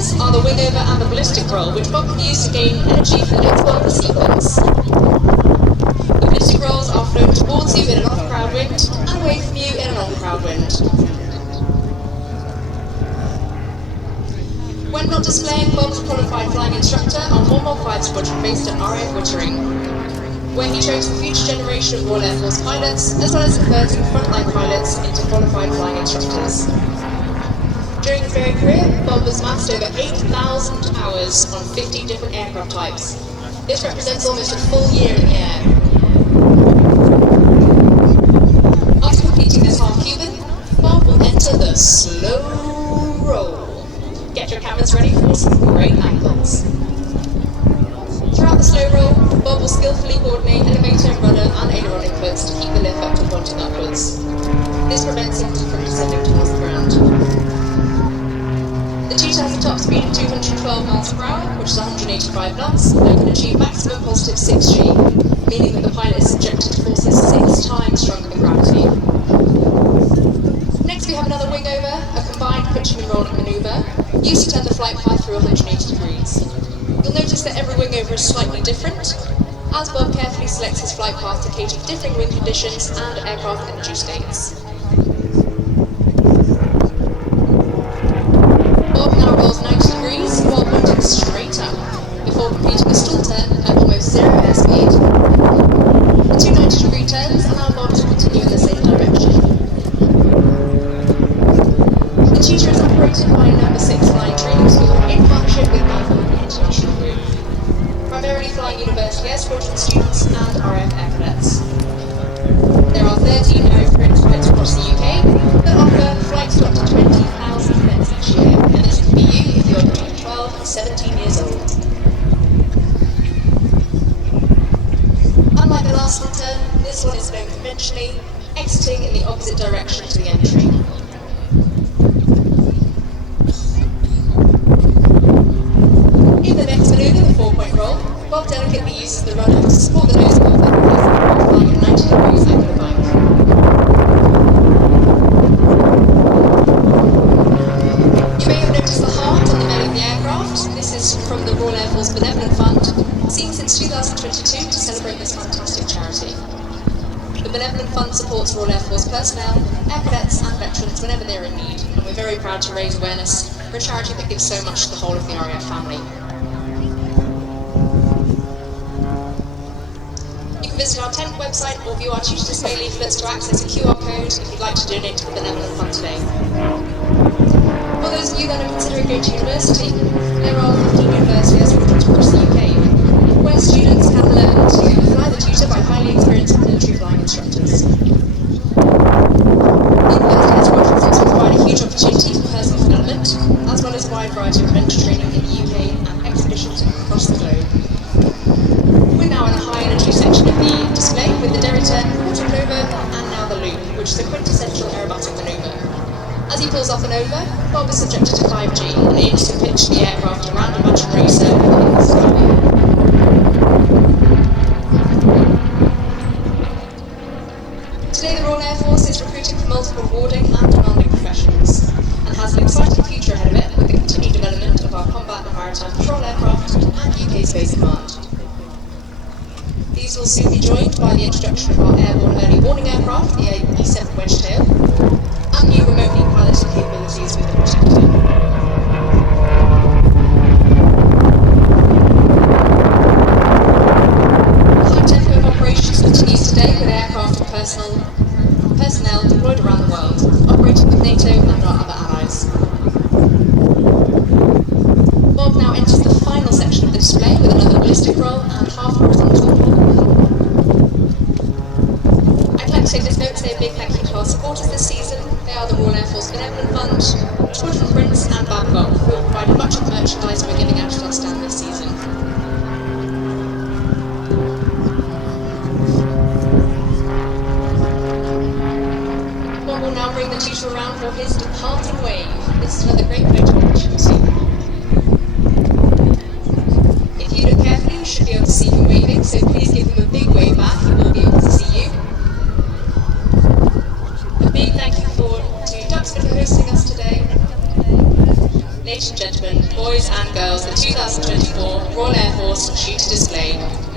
features are the wingover and the ballistic roll, which Bob can use to gain energy for the next part of the sequence. The ballistic rolls are flown towards you in an off-crowd wind and away from you in an on-crowd wind. When not displaying, Bob's a qualified flying instructor on 115 Squadron based at RAF Wittering, where he trains the future generation of Royal Air Force pilots, as well as converting frontline pilots into qualified flying instructors. During his very career, Bob has massed over 8,000 hours on 50 different aircraft types. This represents almost a full year in the air. After completing this half Cuban, Bob will enter the slow roll. Get your cameras ready for some great angles. Throughout the slow roll, Bob will skillfully coordinate elevator, rudder and aileron inputs to keep the lift vector pointing upwards. This prevents him from descending towards the ground. The Tutor has a top speed of 212 miles per hour, which is 185 knots, and can achieve maximum positive 6G, meaning that the pilot is subjected to forces 6 times stronger than gravity. Next we have another wingover, a combined pitching and rolling manoeuvre, used to turn the flight path through 180 degrees. You'll notice that every wingover is slightly different, as Bob carefully selects his flight path to cater for differing wind conditions and aircraft energy states. Bob now rolls 90 degrees while pointing straight up, before completing a stall turn at almost zero airspeed. The two 90-degree turns allow Bob to continue in the same direction. The Tutor is operated by Number 6 Flying Training School in partnership with International Group, primarily flying university air squadron students and RAF air cadets. There are 13 air-experienced pilots across the UK that offer flights to up to 20,000 cadets each year, and this can be you if you're between 12 and 17 years old. Unlike the last turn, this one is flown conventionally, exiting in the opposite direction to the entry. In the next manoeuvre, the 4-point roll, Bob delicately uses the rudder to support the nose of the aircraft flying at 90 degrees over the bank. You may have noticed the heart on the belly of the aircraft. This is from the Royal Air Force Benevolent Fund, seen since 2022 to celebrate this fantastic charity. The Benevolent Fund supports Royal Air Force personnel, air cadets and veterans whenever they're in need, and we're very proud to raise awareness for a charity that gives so much to the whole of the RAF family. Visit our tent website or view our Tutor display leaflets to access a QR code if you'd like to donate to the Benevolent Fund today. For those of you that are considering going to university, there are 15 university air squadrons across the UK, where students can learn to fly the Tutor by highly experienced military flying instructors. University air squadrons also provide a huge opportunity for personal development, as well as a wide variety of adventure training in the UK and expeditions across the globe. We're now in a high-energy section of the display with the derrietor, quarter maneuver, and now the loop, which is a quintessential aerobatic maneuver. As he pulls off and over, Bob is subjected to 5G and aims to pitch the aircraft around a imaginary circle in the sky. Today the Royal Air Force is recruiting for multiple rewarding and demanding professions, and has an exciting future ahead of it with the continued development of our combat and maritime patrol aircraft and UK Space Command. These will soon be joined by the introduction of our airborne early warning aircraft, the E-7 Wedgetail, and new remotely piloted capabilities with the Protector. The high tempo of operations continues today with aircraft and personnel deployed around the world, operating with NATO and our other allies. Bob now enters the final section of the display with another ballistic roll and half horizontal roll. I'd like to take this note to say a big thank you to our supporters this season. They are the Royal Air Force Benevolent Fund, Squadron Prince and Babcock, who have provided much of the merchandise we're giving out at our stand this season. Bob will now bring the Tutor around for his departing wave. This is another great photo opportunity. If you look carefully, you should be able to see him waving, so please give him a big wave back, he will be able to see you. A big thank you to Duxford for hosting us today. Ladies and gentlemen, boys and girls, the 2024 Royal Air Force Shooter Display.